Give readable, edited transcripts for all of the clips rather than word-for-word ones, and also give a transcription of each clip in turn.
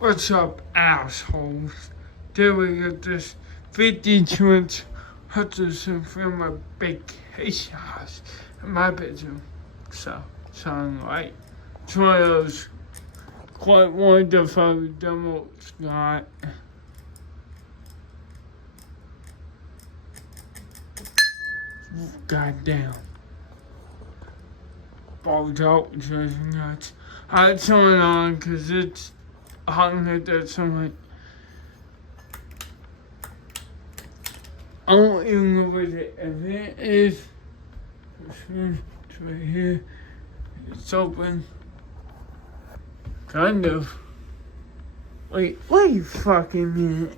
What's up, assholes? Today we got this 52-inch Hutchinson from my vacation house in my bedroom. So, sound right. It's one of those quite wonderful demos got. Goddamn. Balls out, just nuts. I had someone on because it's hung at that something. I don't even know what the event is. It's right here. It's open. Kind of. Wait a fucking minute.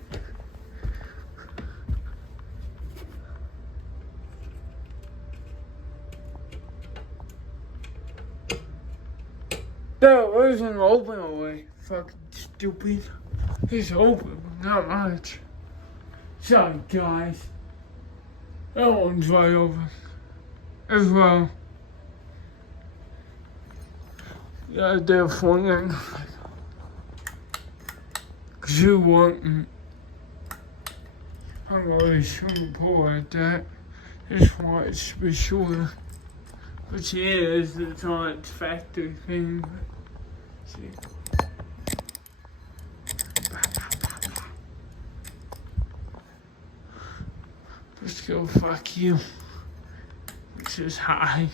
That wasn't open away. Fucking stupid. It's open, but not much. Sorry, guys. That one's right open. As well. Yeah, they're flinging. Cause you wouldn't. I'm really swimming pool at that. Just wanted to be sure. But yeah, it's on its factory thing. See. Let's go fuck you. Which is high.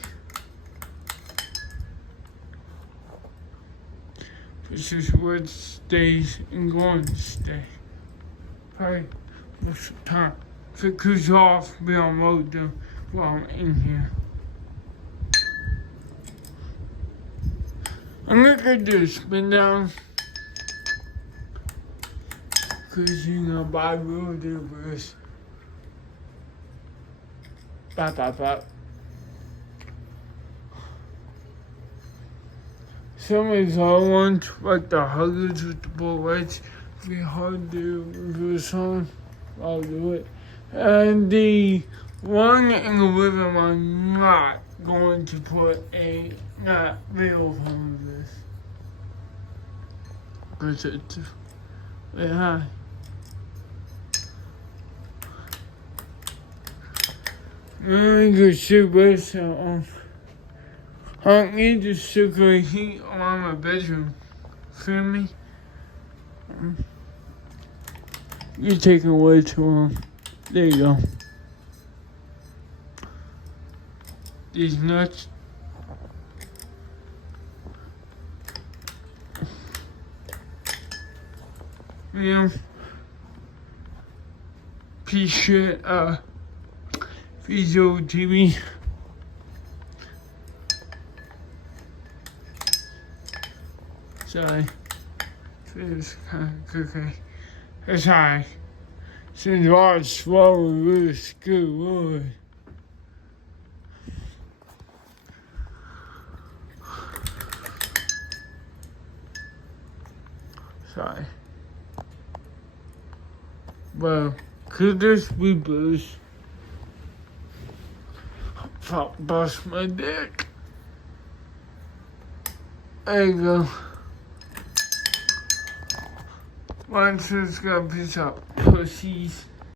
This is where it stays and going to stay. Probably most of the time. If it goes off, we unload them while I'm in here. I'm not gonna do a spin down. Cause you know, by rule universe. Bop. Some of the other ones, like the huggers with the bullets, if you hard to do a song, I'll do it. And the one in the living room, I'm not going to put a not real phone of this. Because it's very high. I'm gonna shoot this out. I don't need to circulate heat around my bedroom. Feel me? You're taking way too long. There you go. These nuts. Yeah. Piece shit, Visual TV. Sorry. It's kind of cookie. It's high. Since I was swallowing really good wood. Sorry. Well, could this be boost? I'll bust my dick. There you go. Once it's got a piece of pussies.